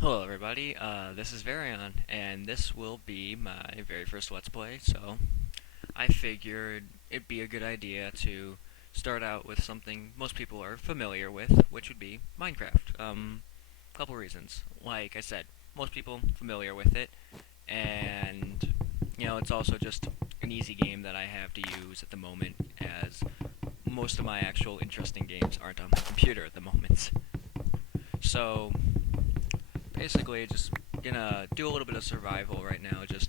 Hello everybody, this is Vairrion, and this will be my very first Let's Play, so I figured it'd be a good idea to start out with something most people are familiar with, which would be Minecraft. Couple reasons. Like I said, most people familiar with it, and, it's also just an easy game that I have to use at the moment, as most of my actual interesting games aren't on my computer at the moment. So, basically just gonna do a little bit of survival right now, just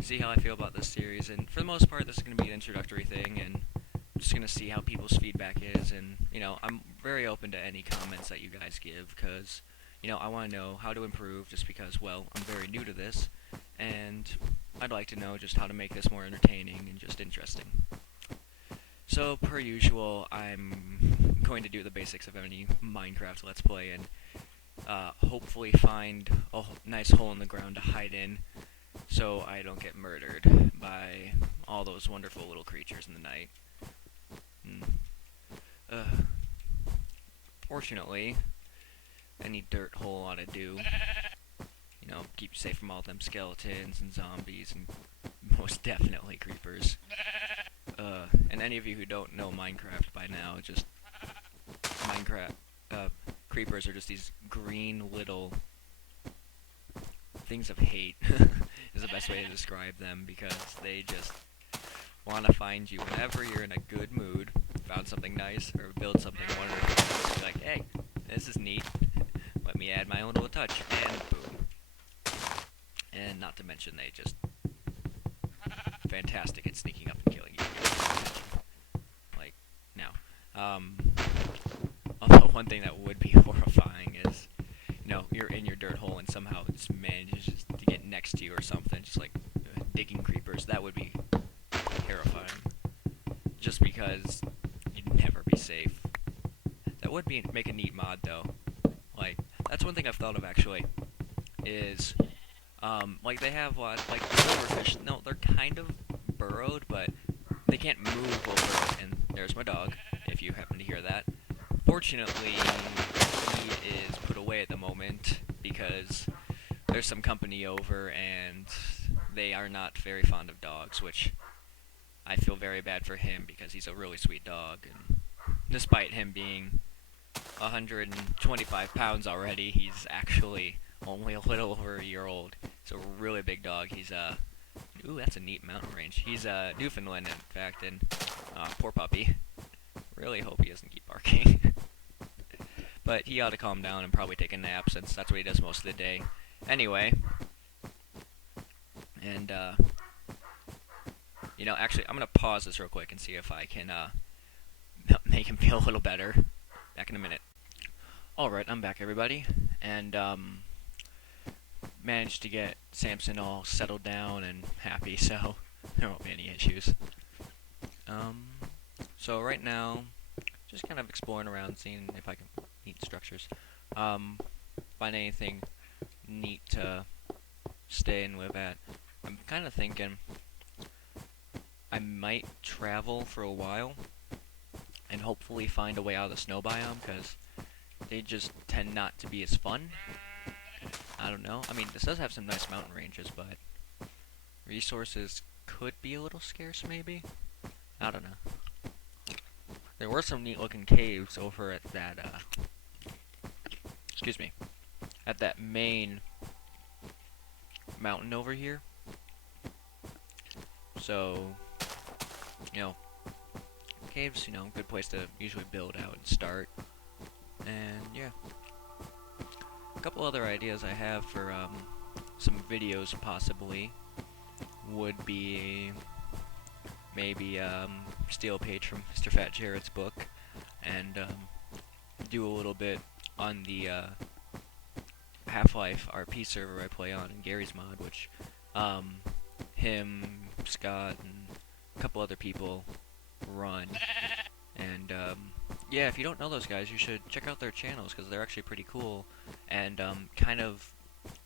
see how I feel about this series, and for the most part this is gonna be an introductory thing, and I'm just gonna see how people's feedback is, and I'm very open to any comments that you guys give, because I want to know how to improve, just because, well, I'm very new to this, and I'd like to know just how to make this more entertaining and just interesting. So, per usual, I'm going to do the basics of any Minecraft Let's Play, and hopefully find a nice hole in the ground to hide in so I don't get murdered by all those wonderful little creatures in the night. Fortunately, any dirt hole ought to do. Keep you safe from all them skeletons and zombies and most definitely creepers. And any of you who don't know Minecraft by now, just Minecraft, creepers are just these green little things of hate is the best way to describe them, because they just want to find you whenever you're in a good mood, found something nice, or build something wonderful. You're like, hey, this is neat, let me add my own little touch, and boom. And not to mention, they just fantastic at sneaking up and killing you. Like, now. Although one thing that would be horrifying is, you're in your dirt hole and somehow it just manages to get next to you or something, just like digging creepers. That would be terrifying. Just because you'd never be safe. That would make a neat mod though. Like, that's one thing I've thought of actually, is, like they have like silverfish. No, they're kind of burrowed, but they can't move over it. And there's my dog, if you happen to hear that. Fortunately, he is put away at the moment because there's some company over and they are not very fond of dogs, which I feel very bad for him because he's a really sweet dog, and despite him being 125 pounds already, he's actually only a little over a year old. He's a really big dog. He's ooh, that's a neat mountain range. He's a Newfoundland, in fact, and poor puppy. Really hope he doesn't keep barking. But he ought to calm down and probably take a nap, since that's what he does most of the day. Anyway, and actually, I'm gonna pause this real quick and see if I can make him feel a little better. Back in a minute. Alright, I'm back, everybody, and managed to get Samson all settled down and happy, so there won't be any issues. So right now, just kind of exploring around, seeing if I can neat structures. Find anything neat to stay and live at. I'm kind of thinking I might travel for a while and hopefully find a way out of the snow biome, because they just tend not to be as fun. I don't know. I mean, this does have some nice mountain ranges, but resources could be a little scarce, maybe? I don't know. There were some neat looking caves over at that, excuse me, at that main mountain over here. So, caves, good place to usually build out and start. And yeah. A couple other ideas I have for some videos possibly would be maybe steal a page from Mr. Fat Jared's book and do a little bit on the Half-Life RP server I play on in Gary's mod, which him, Scott, and a couple other people run. And yeah, if you don't know those guys, you should check out their channels, because they're actually pretty cool, and kind of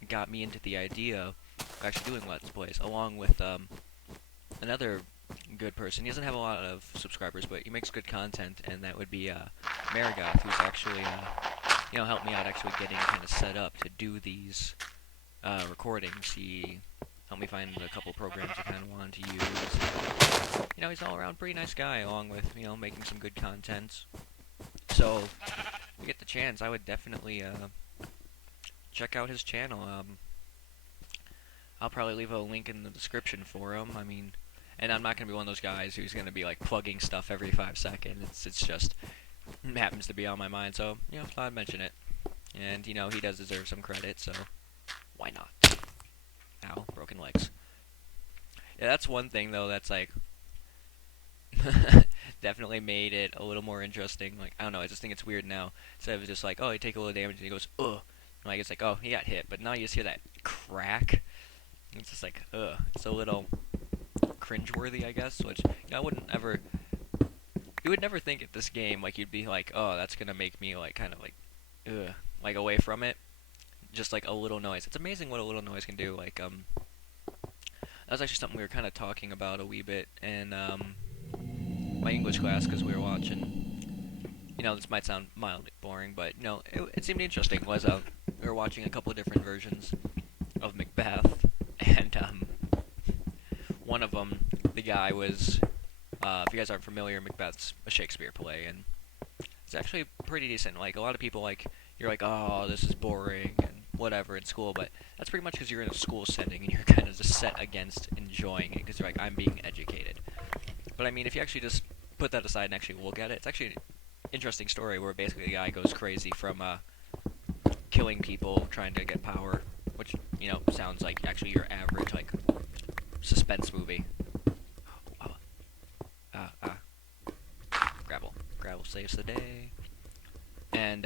got me into the idea of actually doing Let's Plays, along with another good person. He doesn't have a lot of subscribers, but he makes good content, and that would be Marigoth, who's actually helped me out actually getting kind of set up to do these recordings. He helped me find a couple programs I kind of wanted to use. He's all around pretty nice guy, along with making some good content. So, if you get the chance, I would definitely check out his channel. I'll probably leave a link in the description for him. I mean, and I'm not gonna be one of those guys who's gonna be like plugging stuff every 5 seconds. It's just happens to be on my mind, so thought I'd mention it. And he does deserve some credit, so why not? Ow, broken legs. Yeah, that's one thing though. That's like definitely made it a little more interesting. Like, I don't know, I just think it's weird now. Instead of just like, oh, he take a little damage and he goes, ugh. Like, it's like, oh, he got hit. But now you just hear that crack. It's just like, ugh. It's a little cringeworthy, I guess. Which, I wouldn't ever... You would never think at this game, like, you'd be like, oh, that's gonna make me, like, kind of like, ugh. Like, away from it. Just like a little noise. It's amazing what a little noise can do. Like, that was actually something we were kind of talking about a wee bit in, my English class, because we were watching, this might sound mildly boring, but, it seemed interesting. We were watching a couple of different versions of Macbeth, and, one of them, the guy was, if you guys aren't familiar, Macbeth's a Shakespeare play, and it's actually pretty decent. Like, a lot of people, like, you're like, oh, this is boring, and whatever in school, but that's pretty much because you're in a school setting, and you're kind of just set against enjoying it, because you're like, I'm being educated. But I mean, if you actually just put that aside and actually look at it, it's actually an interesting story where basically the guy goes crazy from killing people, trying to get power, which, sounds like actually your average, like, suspense movie. Gravel. Gravel saves the day. And,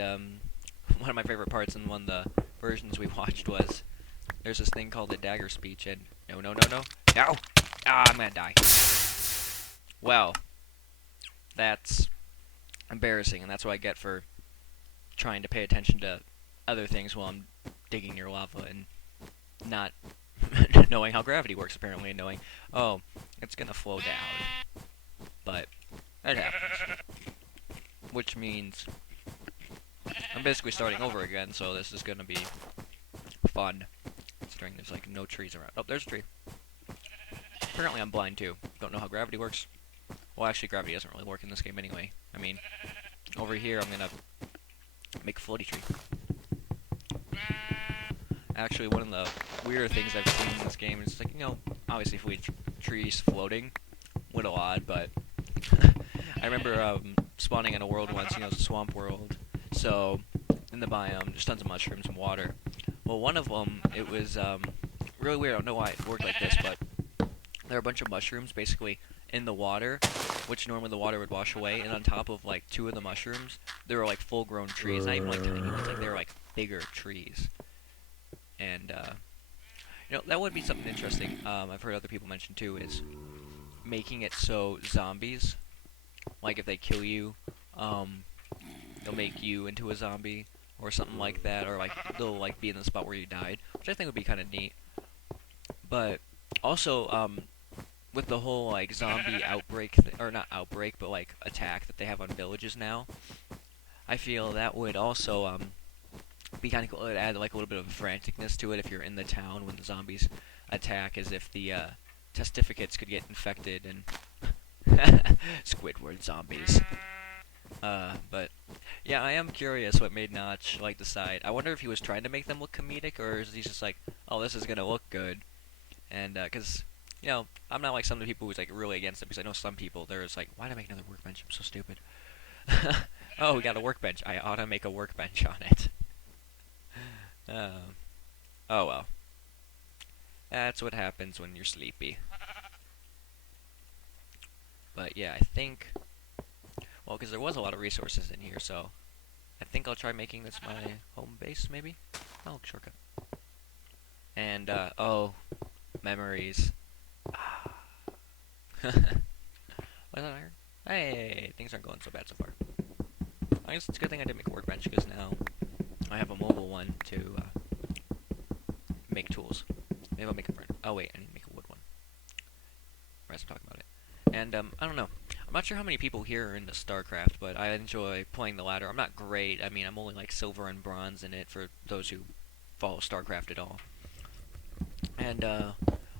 one of my favorite parts in one of the versions we watched was, there's this thing called the dagger speech, and no! Ah, I'm gonna die. Well, that's embarrassing, and that's what I get for trying to pay attention to other things while I'm digging near lava and not knowing how gravity works, apparently, and knowing, oh, it's gonna flow down. But that happens. Which means I'm basically starting over again, so this is gonna be fun, considering there's like no trees around. Oh, there's a tree. Apparently I'm blind too. Don't know how gravity works. Well, actually, gravity doesn't really work in this game anyway. I mean, over here I'm gonna make a floaty tree. Actually, one of the weirder things I've seen in this game is like, obviously floaty trees floating, little odd, but I remember spawning in a world once, it's a swamp world, so in the biome, there's tons of mushrooms and water. Well, one of them, it was really weird. I don't know why it worked like this, but there are a bunch of mushrooms basically in the water, which normally the water would wash away, and on top of like 2 of the mushrooms, there were like full-grown trees, not even like tiny ones, like they were like bigger trees. And that would be something interesting. I've heard other people mention too, is making it so zombies, like if they kill you, they'll make you into a zombie or something like that, or like they'll like be in the spot where you died, which I think would be kind of neat. But also, with the whole like zombie outbreak, or not outbreak, but like attack that they have on villages now, I feel that would also be kind of cool. It would add like a little bit of franticness to it if you're in the town when the zombies attack, as if the testificates could get infected and Squidward zombies. But yeah, I am curious what made Notch like decide. I wonder if he was trying to make them look comedic, or is he just like, oh, this is gonna look good, and because I'm not like some of the people who's like really against it, because I know some people there's like, why did I make another workbench? I'm so stupid. Oh, we got a workbench. I ought to make a workbench on it. Oh well. That's what happens when you're sleepy. But yeah, I think, well, because there was a lot of resources in here, so I think I'll try making this my home base, maybe? Oh, shortcut. And, oh, memories. Was that iron? Hey, things aren't going so bad so far. I guess it's a good thing I did make a workbench, because now I have a mobile one to make tools. Maybe I'll make a friend. Oh wait, I need to make a wood one. Right, I'm talking about it. And I don't know. I'm not sure how many people here are into StarCraft, but I enjoy playing the ladder. I'm not great. I mean, I'm only like silver and bronze in it for those who follow StarCraft at all. And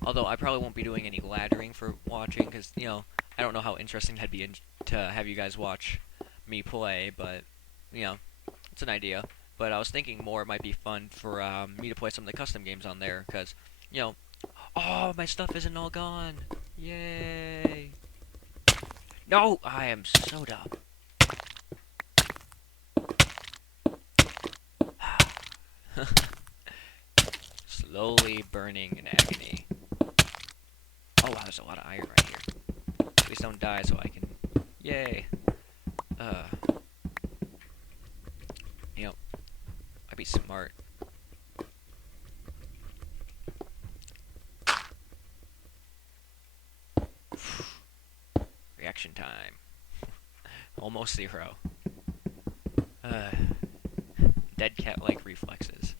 although I probably won't be doing any laddering for watching, because I don't know how interesting that'd be to have you guys watch me play, but you know, it's an idea. But I was thinking more it might be fun for me to play some of the custom games on there, because you know, oh, my stuff isn't all gone. Yay! No, I am so dumb. Slowly burning in agony. Oh wow, there's a lot of iron right here. Please don't die so I can. Yay. Uh. You know, I'd be smart. Reaction time. Almost 0. Uh. Dead cat-like reflexes.